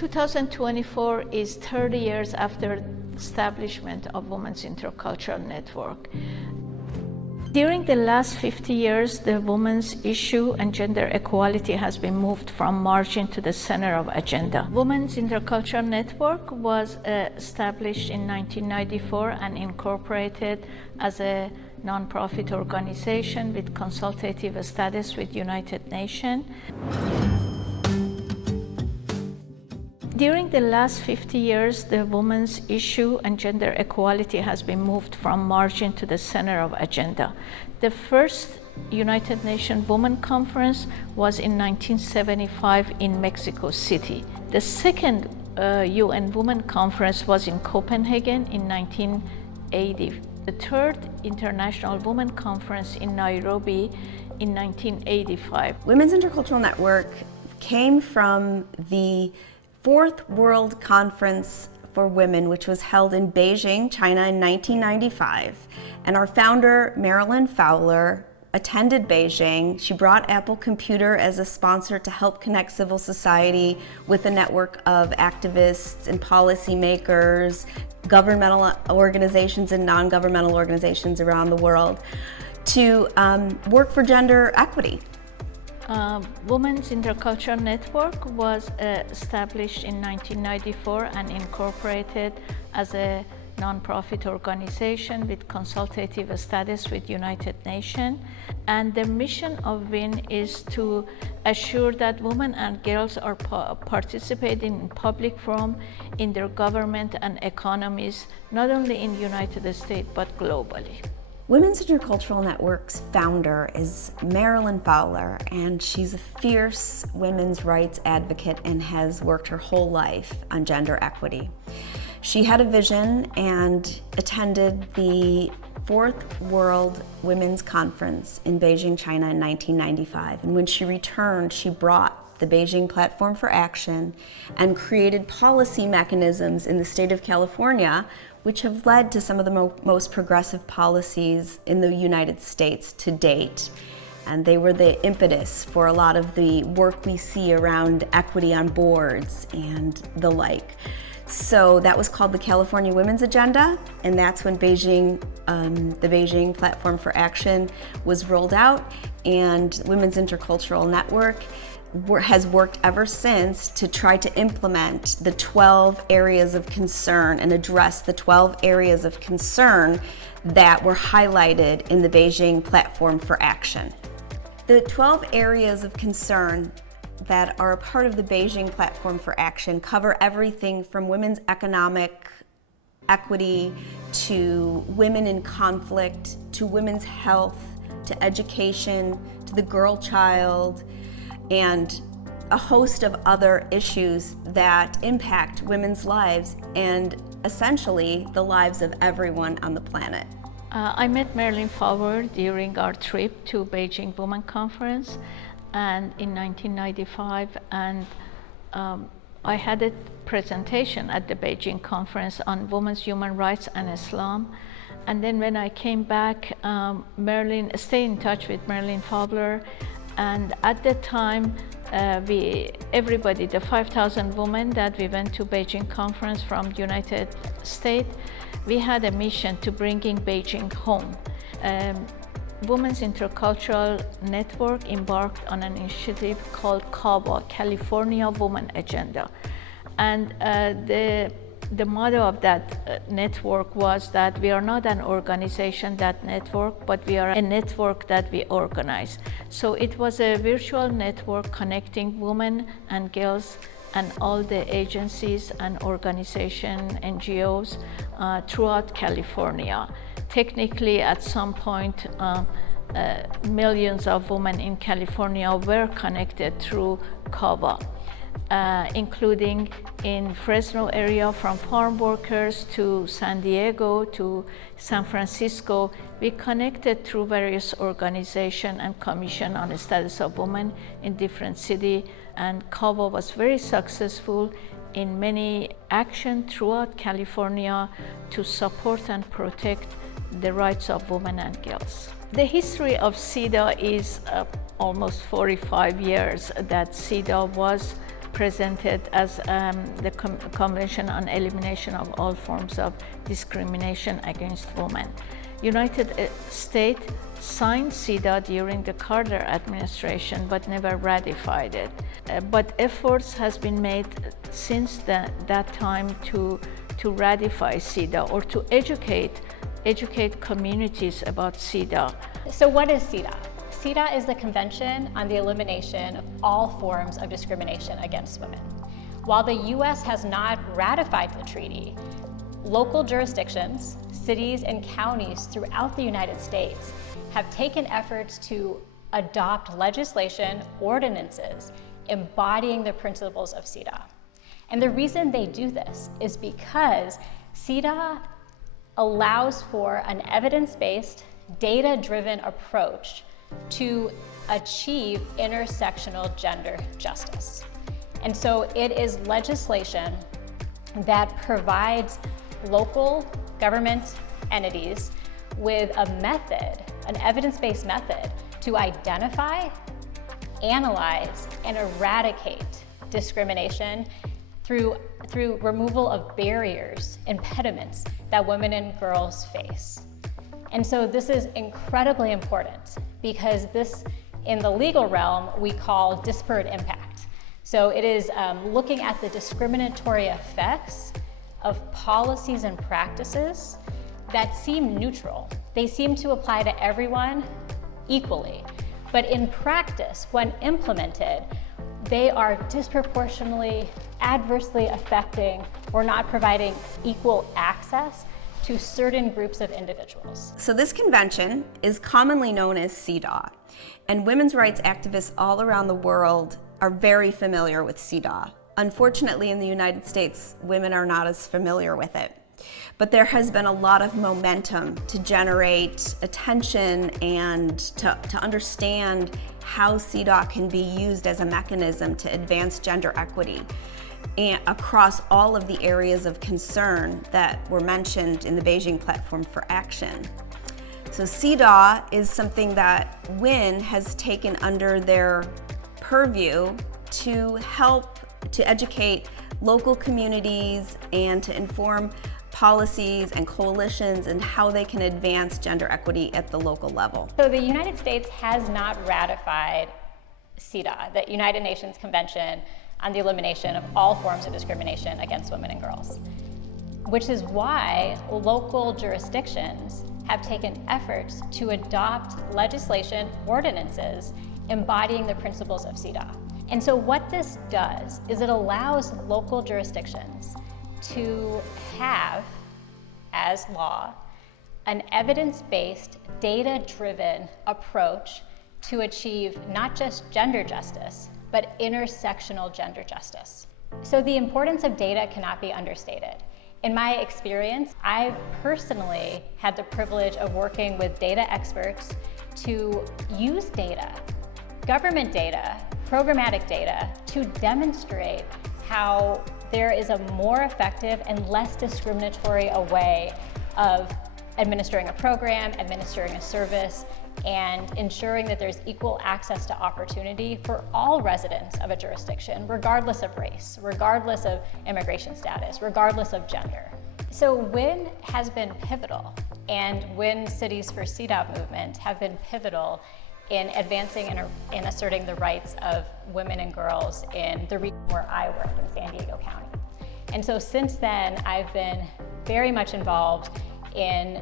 2024 is 30 years after establishment of Women's Intercultural Network. During the last 50 years, the women's issue and gender equality has been moved from margin to the center of agenda. Women's Intercultural Network was established in 1994 and incorporated as a non-profit organization with consultative status with United Nations. During the last 50 years, the women's issue and gender equality has been moved from margin to the center of agenda. The first United Nations Women Conference was in 1975 in Mexico City. The second UN Women Conference was in Copenhagen in 1980. The third International Women Conference in Nairobi in 1985. Women's Intercultural Network came from the Fourth World Conference for Women, which was held in Beijing, China in 1995. And our founder, Marilyn Fowler, attended Beijing. She brought Apple Computer as a sponsor to help connect civil society with a network of activists and policymakers, governmental organizations and non-governmental organizations around the world to work for gender equity. Women's Intercultural Network was established in 1994 and incorporated as a non-profit organization with consultative status with United Nations. And the mission of WIN is to assure that women and girls are participating in public forum in their government and economies, not only in the United States, but globally. Women's Intercultural Network's founder is Marilyn Fowler, and she's a fierce women's rights advocate and has worked her whole life on gender equity. She had a vision and attended the Fourth World Women's Conference in Beijing, China in 1995. And when she returned, she brought the Beijing Platform for Action and created policy mechanisms in the state of California which have led to some of the most progressive policies in the United States to date. And they were the impetus for a lot of the work we see around equity on boards and the like. So that was called the California Women's Agenda, and that's when Beijing, the Beijing Platform for Action was rolled out, and Women's Intercultural Network has worked ever since to try to implement the 12 areas of concern and address the 12 areas of concern that were highlighted in the Beijing Platform for Action. The 12 areas of concern that are a part of the Beijing Platform for Action cover everything from women's economic equity to women in conflict, to women's health, to education, to the girl child, and a host of other issues that impact women's lives and essentially the lives of everyone on the planet. I met Marilyn Fowler during our trip to Beijing Women Conference and in 1995, and I had a presentation at the Beijing conference on women's human rights and Islam. And then when I came back, Marilyn, stayed in touch with Marilyn Fowler. And at the time, everybody, the 5,000 women that we went to Beijing conference from the United States, we had a mission to bringing Beijing home. Women's Intercultural Network embarked on an initiative called CAWA, California Women Agenda. And the motto of that network was that we are not an organization that network, but we are a network that we organize. So it was a virtual network connecting women and girls and all the agencies and organizations, NGOs throughout California. Technically, at some point, millions of women in California were connected through CAWA. Including in Fresno area, from farm workers to San Diego to San Francisco. We connected through various organizations and commission on the status of women in different cities, and CAWA was very successful in many actions throughout California to support and protect the rights of women and girls. The history of CEDA is almost 45 years that CEDA was presented as the Convention on Elimination of All Forms of Discrimination Against Women. United States signed CEDAW during the Carter administration but never ratified it. But efforts has been made since that time to ratify CEDAW or to educate communities about CEDAW. So what is CEDAW? CEDAW is the Convention on the Elimination of All Forms of Discrimination Against Women. While the U.S. has not ratified the treaty, local jurisdictions, cities and counties throughout the United States have taken efforts to adopt legislation, ordinances, embodying the principles of CEDAW. And the reason they do this is because CEDAW allows for an evidence-based, data-driven approach to achieve intersectional gender justice. And so it is legislation that provides local government entities with a method, an evidence-based method, to identify, analyze, and eradicate discrimination through removal of barriers, impediments that women and girls face. And so this is incredibly important because this, in the legal realm, we call disparate impact. So it is looking at the discriminatory effects of policies and practices that seem neutral. They seem to apply to everyone equally. But in practice, when implemented, they are disproportionately, adversely affecting or not providing equal access to certain groups of individuals. So this convention is commonly known as CEDAW, and women's rights activists all around the world are very familiar with CEDAW. Unfortunately, in the United States, women are not as familiar with it. But there has been a lot of momentum to generate attention and to understand how CEDAW can be used as a mechanism to advance gender equity and across all of the areas of concern that were mentioned in the Beijing Platform for Action. So CEDAW is something that WIN has taken under their purview to help to educate local communities and to inform policies and coalitions and how they can advance gender equity at the local level. So the United States has not ratified CEDAW, the United Nations Convention on the Elimination of All Forms of Discrimination Against Women and Girls, which is why local jurisdictions have taken efforts to adopt legislation, ordinances, embodying the principles of CEDAW. And so what this does is it allows local jurisdictions to have, as law, an evidence-based, data-driven approach to achieve not just gender justice, but intersectional gender justice. So the importance of data cannot be understated. In my experience, I've personally had the privilege of working with data experts to use data, government data, programmatic data, to demonstrate how there is a more effective and less discriminatory way of administering a program, administering a service, and ensuring that there's equal access to opportunity for all residents of a jurisdiction, regardless of race, regardless of immigration status, regardless of gender. So WIN has been pivotal, and WIN Cities for CEDAW movement have been pivotal in advancing and asserting the rights of women and girls in the region where I work in San Diego County. And so since then, I've been very much involved in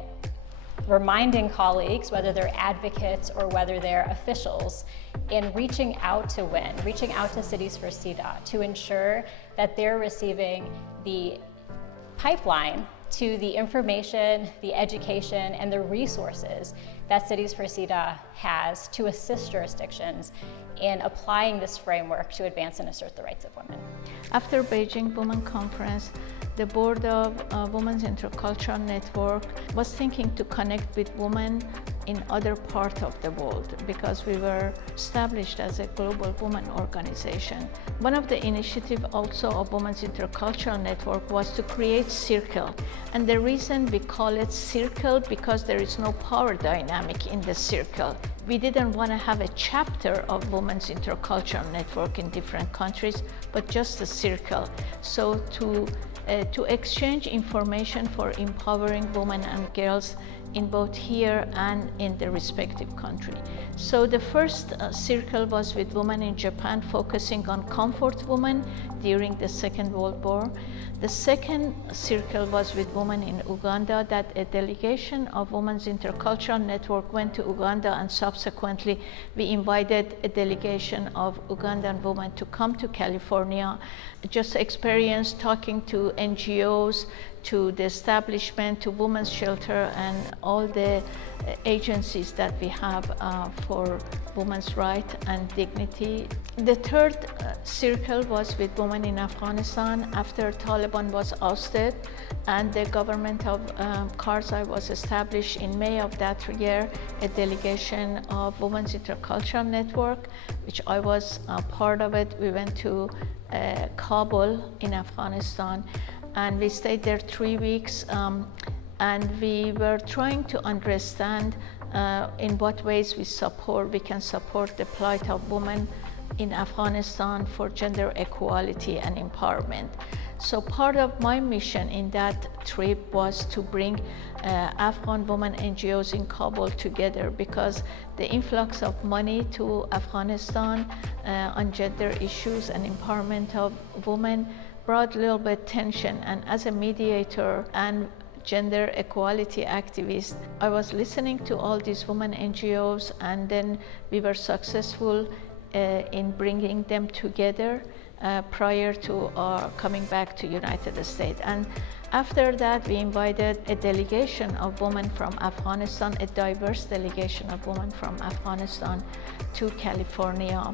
reminding colleagues, whether they're advocates or whether they're officials, in reaching out to WIN, reaching out to Cities for CEDAW to ensure that they're receiving the pipeline to the information, the education, and the resources that Cities for CEDAW has to assist jurisdictions in applying this framework to advance and assert the rights of women. After Beijing Women Conference, the board of Women's Intercultural Network was thinking to connect with women in other parts of the world because we were established as a global women organization. One of the initiatives also of Women's Intercultural Network was to create Circle. And the reason we call it Circle because there is no power dynamic in the circle. We didn't want to have a chapter of Women's Intercultural Network in different countries, but just a circle. So to exchange information for empowering women and girls in both here and in the respective country. So the first circle was with women in Japan, focusing on comfort women during the Second World War. The second circle was with women in Uganda, that a delegation of Women's Intercultural Network went to Uganda, and subsequently we invited a delegation of Ugandan women to come to California, just experience talking to NGOs, to the establishment, to women's shelter, and all the agencies that we have for women's rights and dignity. The third circle was with women in Afghanistan after Taliban was ousted and the government of Karzai was established in May of that year. A delegation of Women's Intercultural Network, which I was part of it, we went to Kabul in Afghanistan, and we stayed there 3 weeks, and we were trying to understand in what ways we can support the plight of women in Afghanistan for gender equality and empowerment. So part of my mission in that trip was to bring Afghan women NGOs in Kabul together, because the influx of money to Afghanistan on gender issues and empowerment of women brought a little bit tension. And as a mediator and gender equality activist, I was listening to all these women NGOs, and then we were successful in bringing them together prior to our coming back to United States. And after that, we invited a delegation of women from Afghanistan, a diverse delegation of women from Afghanistan, to California.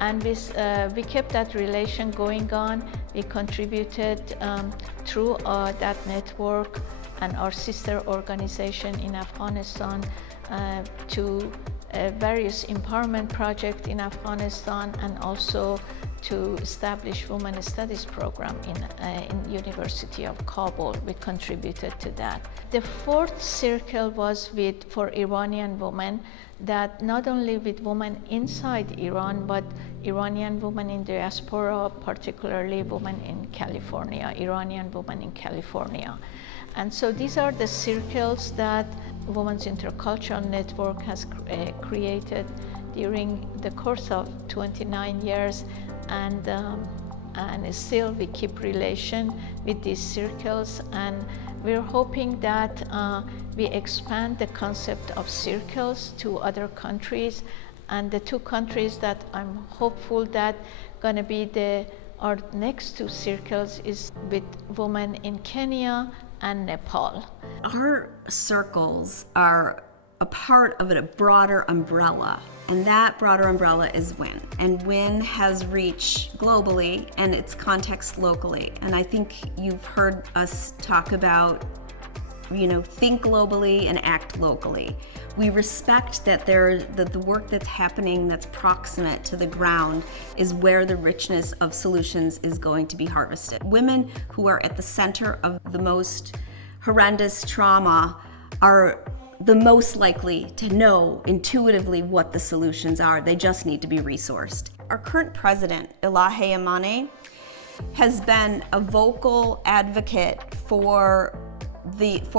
And we kept that relation going on. We contributed through that network and our sister organization in Afghanistan to various empowerment projects in Afghanistan, and also to establish women studies program in University of Kabul. We contributed to that. The fourth circle was for Iranian women, that not only with women inside Iran, but Iranian women in diaspora, particularly women in California, Iranian women in California. And so these are the circles that Women's Intercultural Network has created during the course of 29 years, and still we keep relation with these circles, and we're hoping that we expand the concept of circles to other countries. And the two countries that I'm hopeful that gonna be our next two circles is with women in Kenya and Nepal. Our circles are a part of a broader umbrella, and that broader umbrella is WIN. And WIN has reach globally and its context locally. And I think you've heard us talk about, think globally and act locally. We respect that the work that's happening that's proximate to the ground is where the richness of solutions is going to be harvested. Women who are at the center of the most horrendous trauma are the most likely to know intuitively what the solutions are. They just need to be resourced. Our current president, Elahe Amane, has been a vocal advocate for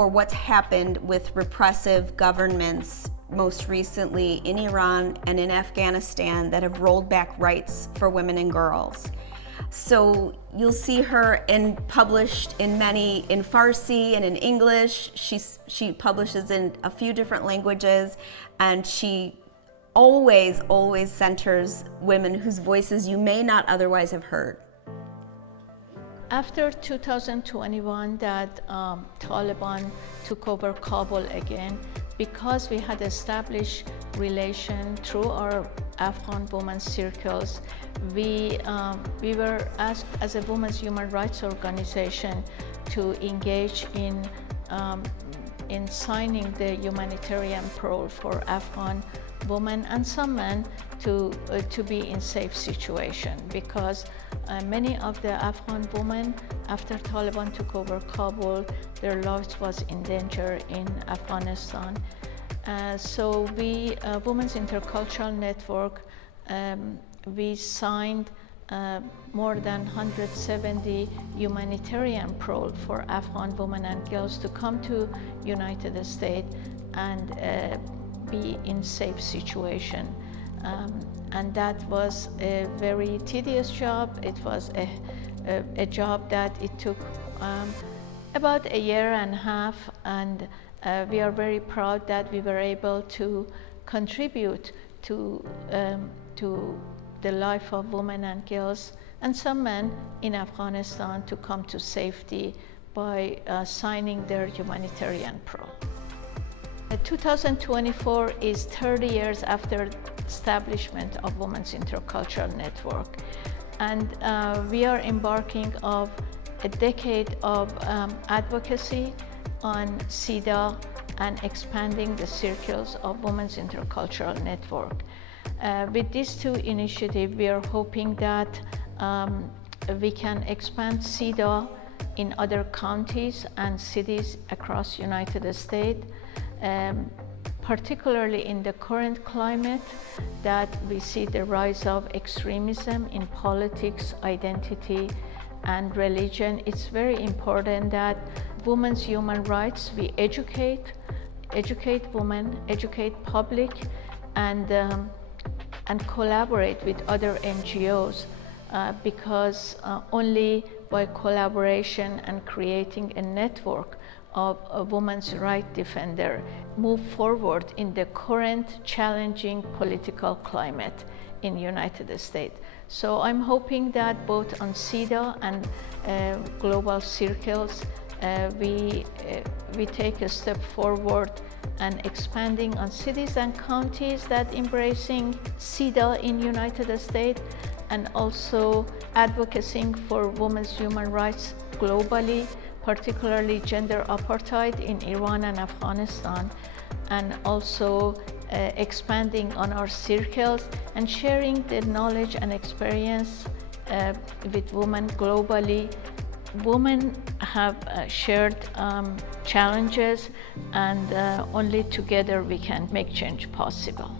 what's happened with repressive governments, most recently in Iran and in Afghanistan, that have rolled back rights for women and girls. So you'll see her published in Farsi and in English. She publishes in a few different languages, and she always centers women whose voices you may not otherwise have heard. After 2021, that Taliban took over Kabul again, because we had established relation through our Afghan women's circles, we were asked as a women's human rights organization to engage in signing the humanitarian parole for Afghan women and some men to be in safe situation, because many of the Afghan women, after Taliban took over Kabul, their lives was in danger in Afghanistan. So we, Women's Intercultural Network, we signed more than 170 humanitarian parole for Afghan women and girls to come to United States and be in safe situation. And that was a very tedious job. It was a job that it took about a year and a half, and we are very proud that we were able to contribute to the life of women and girls and some men in Afghanistan to come to safety by signing their humanitarian parole. 2024 is 30 years after establishment of Women's Intercultural Network, and we are embarking of a decade of advocacy on CEDA and expanding the circles of Women's Intercultural Network. With these two initiatives, we are hoping that we can expand CEDA in other counties and cities across United States, particularly in the current climate that we see the rise of extremism in politics, identity, and religion. It's very important that women's human rights, we educate women, educate public, and collaborate with other NGOs because only by collaboration and creating a network of a women's rights defender move forward in the current challenging political climate in the United States. So I'm hoping that both on CEDA and global circles, we take a step forward and expanding on cities and counties that embracing CEDA in United States, and also advocating for women's human rights globally, particularly gender apartheid in Iran and Afghanistan, and also expanding on our circles and sharing the knowledge and experience with women globally. Women have shared challenges, and only together we can make change possible.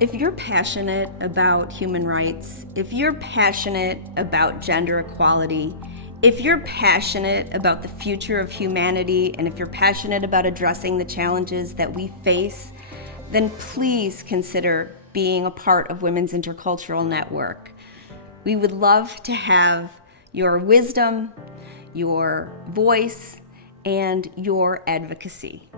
If you're passionate about human rights, if you're passionate about gender equality, if you're passionate about the future of humanity, and if you're passionate about addressing the challenges that we face, then please consider being a part of Women's Intercultural Network. We would love to have your wisdom, your voice, and your advocacy.